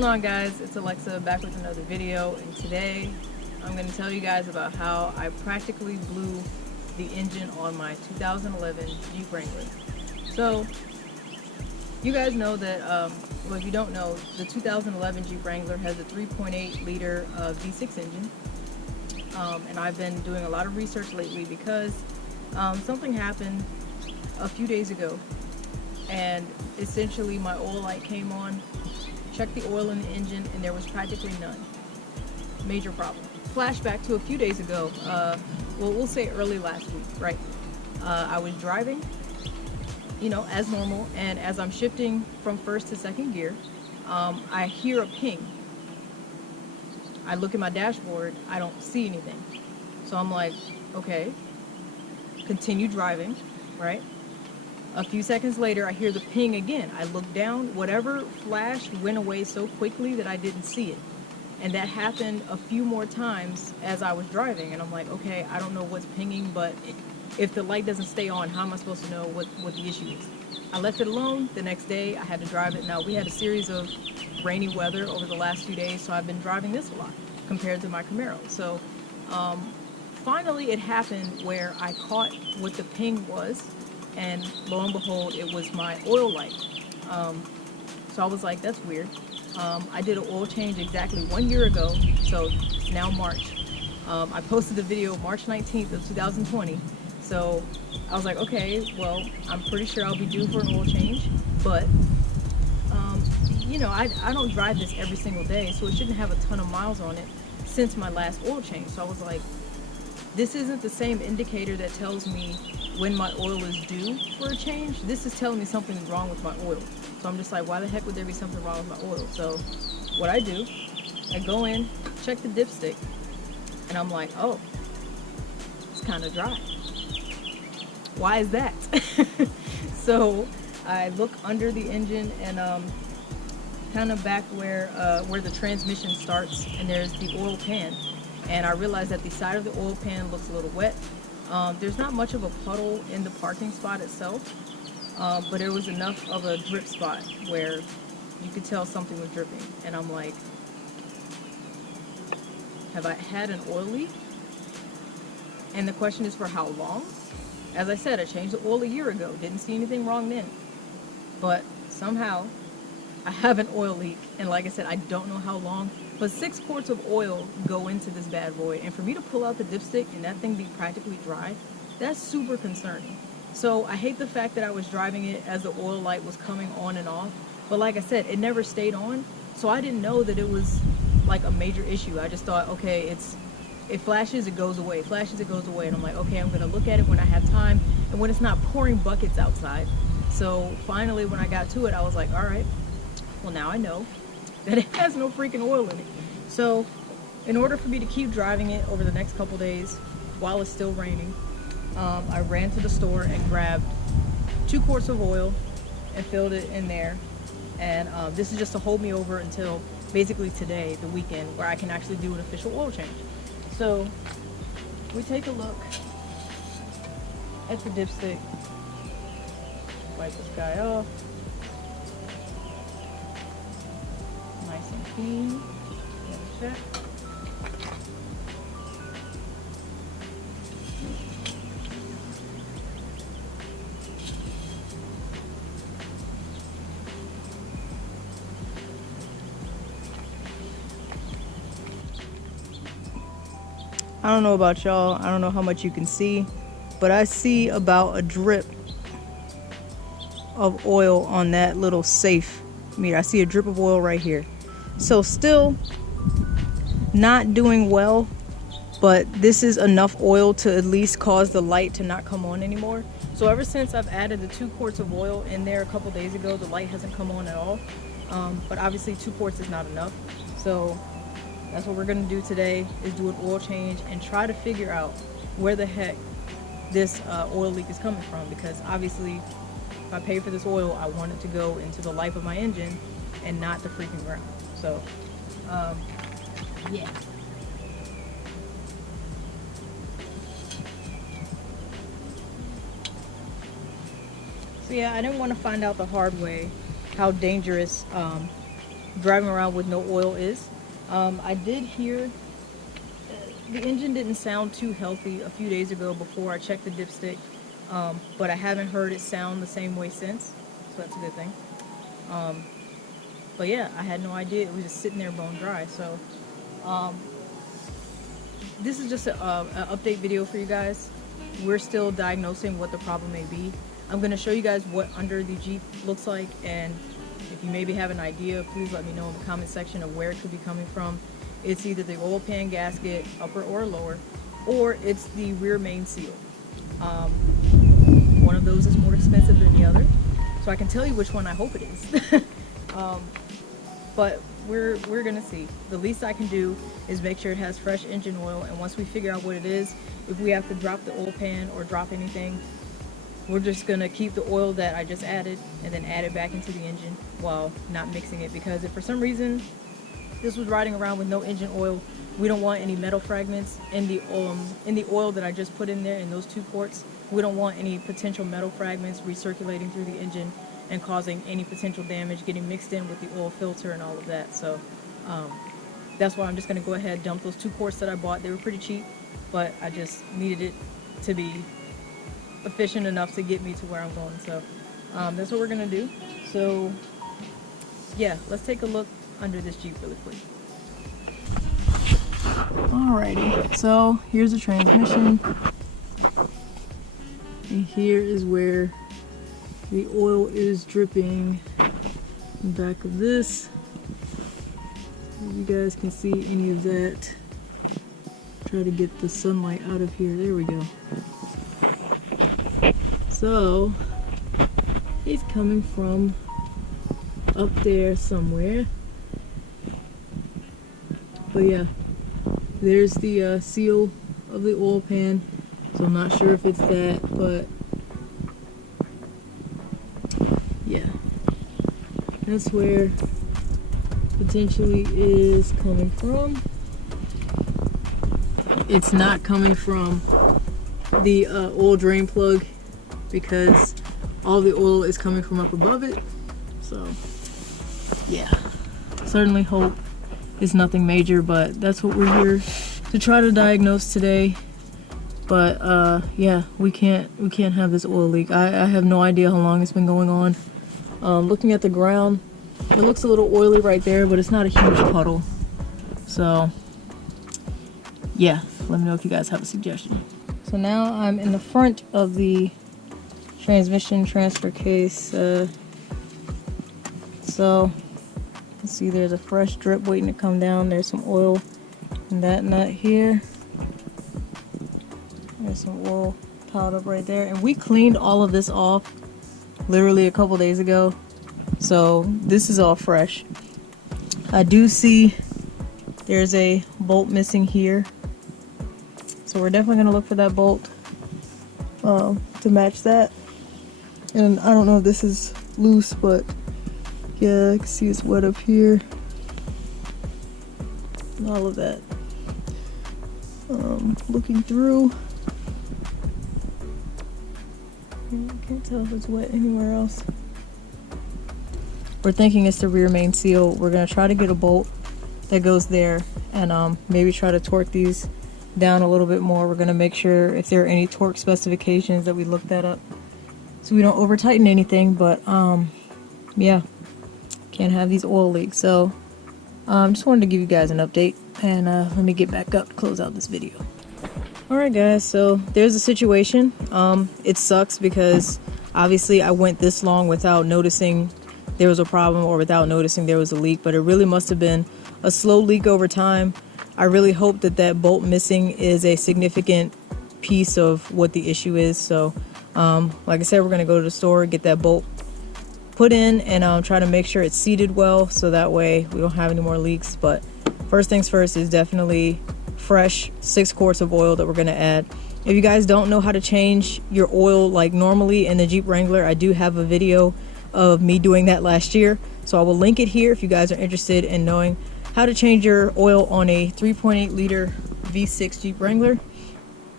going on, guys? It's Alexa back with another video, and today I'm going to tell you guys about how I practically blew the engine on my 2011 Jeep Wrangler. So you guys know that, well, if you don't know, the 2011 Jeep Wrangler has a 3.8 liter V6 engine, and I've been doing a lot of research lately because something happened a few days ago, and essentially my oil light came on. Checked the oil in the engine and there was practically none. Major problem. Flashback to a few days ago, well, we'll say early last week, right? I was driving, as normal, and as I'm shifting from first to second gear, I hear a ping. I look at my dashboard, I don't see anything. So I'm like, okay, continue driving, right? A few seconds later, I hear the ping again. I look down, whatever flashed went away so quickly that I didn't see it. And that happened a few more times as I was driving. And I'm like, okay, I don't know what's pinging, but if the light doesn't stay on, how am I supposed to know what the issue is? I left it alone. The next day, I had to drive it. Now, we had a series of rainy weather over the last few days, so I've been driving this a lot compared to my Camaro. So finally, it happened where I caught what the ping was. And lo and behold, it was my oil light. So I was like, that's weird. I did an oil change exactly 1 year ago, so it's now March. I posted the video March 19th of 2020. So I was like, okay, well, I'm pretty sure I'll be due for an oil change, but I don't drive this every single day, so it shouldn't have a ton of miles on it since my last oil change. So I was like, this isn't the same indicator that tells me when my oil is due for a change. This is telling me something's wrong with my oil. So I'm just like, why the heck would there be something wrong with my oil? So what I do, I go in, check the dipstick, and I'm like, oh, it's kind of dry. Why is that? So I look under the engine and kind of back where the transmission starts, and there's the oil pan. And I realized that the side of the oil pan looks a little wet. There's not much of a puddle in the parking spot itself, but there was enough of a drip spot where you could tell something was dripping. And I'm like, have I had an oil leak? And the question is, for how long? As I said, I changed the oil a year ago. Didn't see anything wrong then. But somehow I have an oil leak. And like I said, I don't know how long. But 6 quarts of oil go into this bad boy, and for me to pull out the dipstick and that thing be practically dry, that's super concerning. So I hate the fact that I was driving it as the oil light was coming on and off, but like I said, it never stayed on, so I didn't know that it was like a major issue. I just thought, okay, it flashes, it goes away, flashes, it goes away, and I'm like, okay, I'm gonna look at it when I have time and when it's not pouring buckets outside. So finally, when I got to it, I was like, all right, well, now I know that it has no freaking oil in it. So in order for me to keep driving it over the next couple days while it's still raining, I ran to the store and grabbed 2 quarts of oil and filled it in there. And this is just to hold me over until basically today, the weekend, where I can actually do an official oil change. So we take a look at the dipstick, wipe this guy off. Nice and clean. Check. I don't know about y'all. I don't know how much you can see, but I see about a drip of oil on that little safe meter. I see a drip of oil right here. So still not doing well, but this is enough oil to at least cause the light to not come on anymore. So ever since I've added the 2 quarts of oil in there a couple days ago, the light hasn't come on at all. But obviously 2 quarts is not enough. So that's what we're gonna do today, is do an oil change and try to figure out where the heck this oil leak is coming from, because obviously if I pay for this oil, I want it to go into the life of my engine and not the freaking ground. So yeah. So yeah, I didn't want to find out the hard way how dangerous driving around with no oil is. I did hear the engine didn't sound too healthy a few days ago before I checked the dipstick, but I haven't heard it sound the same way since, so that's a good thing. But yeah, I had no idea. It was just sitting there bone dry. So this is just an update video for you guys. We're still diagnosing what the problem may be. I'm going to show you guys what under the Jeep looks like, and if you maybe have an idea, please let me know in the comment section of where it could be coming from. It's either the oil pan gasket, upper or lower, or it's the rear main seal. One of those is more expensive than the other, so I can tell you which one I hope it is. But we're gonna see. The least I can do is make sure it has fresh engine oil, and once we figure out what it is, if we have to drop the oil pan or drop anything, we're just gonna keep the oil that I just added and then add it back into the engine while not mixing it, because if for some reason this was riding around with no engine oil, we don't want any metal fragments in the oil that I just put in there in those 2 quarts. We don't want any potential metal fragments recirculating through the engine and causing any potential damage, getting mixed in with the oil filter and all of that. So that's why I'm just gonna go ahead and dump those 2 quarts that I bought. They were pretty cheap, but I just needed it to be efficient enough to get me to where I'm going. So that's what we're gonna do. So yeah, let's take a look under this Jeep really quick. Alrighty, so here's the transmission, and here is where the oil is dripping in the back of this. You guys can see any of that. Try to get the sunlight out of here. There we go. So it's coming from up there somewhere. But yeah, there's the seal of the oil pan. So I'm not sure if it's that, but yeah, that's where potentially is coming from. It's not coming from the oil drain plug, because all the oil is coming from up above it. So yeah, certainly hope it's nothing major, but that's what we're here to try to diagnose today. But yeah, we can't have this oil leak. I have no idea how long it's been going on. Looking at the ground, it looks a little oily right there, but it's not a huge puddle. So yeah, let me know if you guys have a suggestion. So now I'm in the front of the transmission transfer case. So you can see there's a fresh drip waiting to come down. There's some oil in that nut here. There's some oil piled up right there, and we cleaned all of this off literally a couple days ago, so this is all fresh. I do see there's a bolt missing here, so we're definitely going to look for that bolt to match that. And I don't know if this is loose, but yeah, I can see it's wet up here and all of that. Looking through, I can't tell if it's wet anywhere else. We're thinking it's the rear main seal. We're gonna try to get a bolt that goes there, and maybe try to torque these down a little bit more. We're gonna make sure if there are any torque specifications that we look that up, so we don't over tighten anything. But yeah, can't have these oil leaks. So just wanted to give you guys an update, and let me get back up to close out this video. Alright guys, so there's the situation. It sucks because obviously I went this long without noticing there was a problem, or without noticing there was a leak, but it really must have been a slow leak over time. I really hope that that bolt missing is a significant piece of what the issue is. So like I said, we're going to go to the store, get that bolt put in, and try to make sure it's seated well, so that way we don't have any more leaks. But first things first is definitely fresh 6 quarts of oil that we're going to add. If you guys don't know how to change your oil like normally in the Jeep Wrangler, I do have a video of me doing that last year, so I will link it here if you guys are interested in knowing how to change your oil on a 3.8 liter V6 Jeep Wrangler.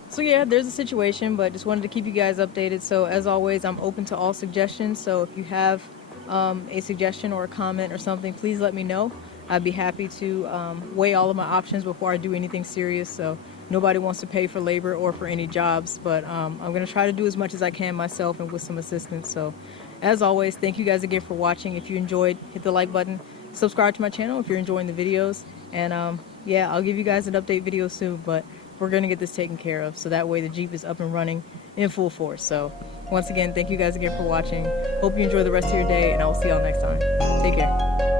So yeah, there's a situation, but just wanted to keep you guys updated. So as always, I'm open to all suggestions, so if you have a suggestion or a comment or something, please let me know. I'd be happy to weigh all of my options before I do anything serious. So nobody wants to pay for labor or for any jobs, but I'm going to try to do as much as I can myself and with some assistance. So as always, thank you guys again for watching. If you enjoyed, hit the like button, subscribe to my channel if you're enjoying the videos, and yeah, I'll give you guys an update video soon, but we're going to get this taken care of so that way the Jeep is up and running in full force. So once again, thank you guys again for watching. Hope you enjoy the rest of your day, and I will see y'all next time. Take care.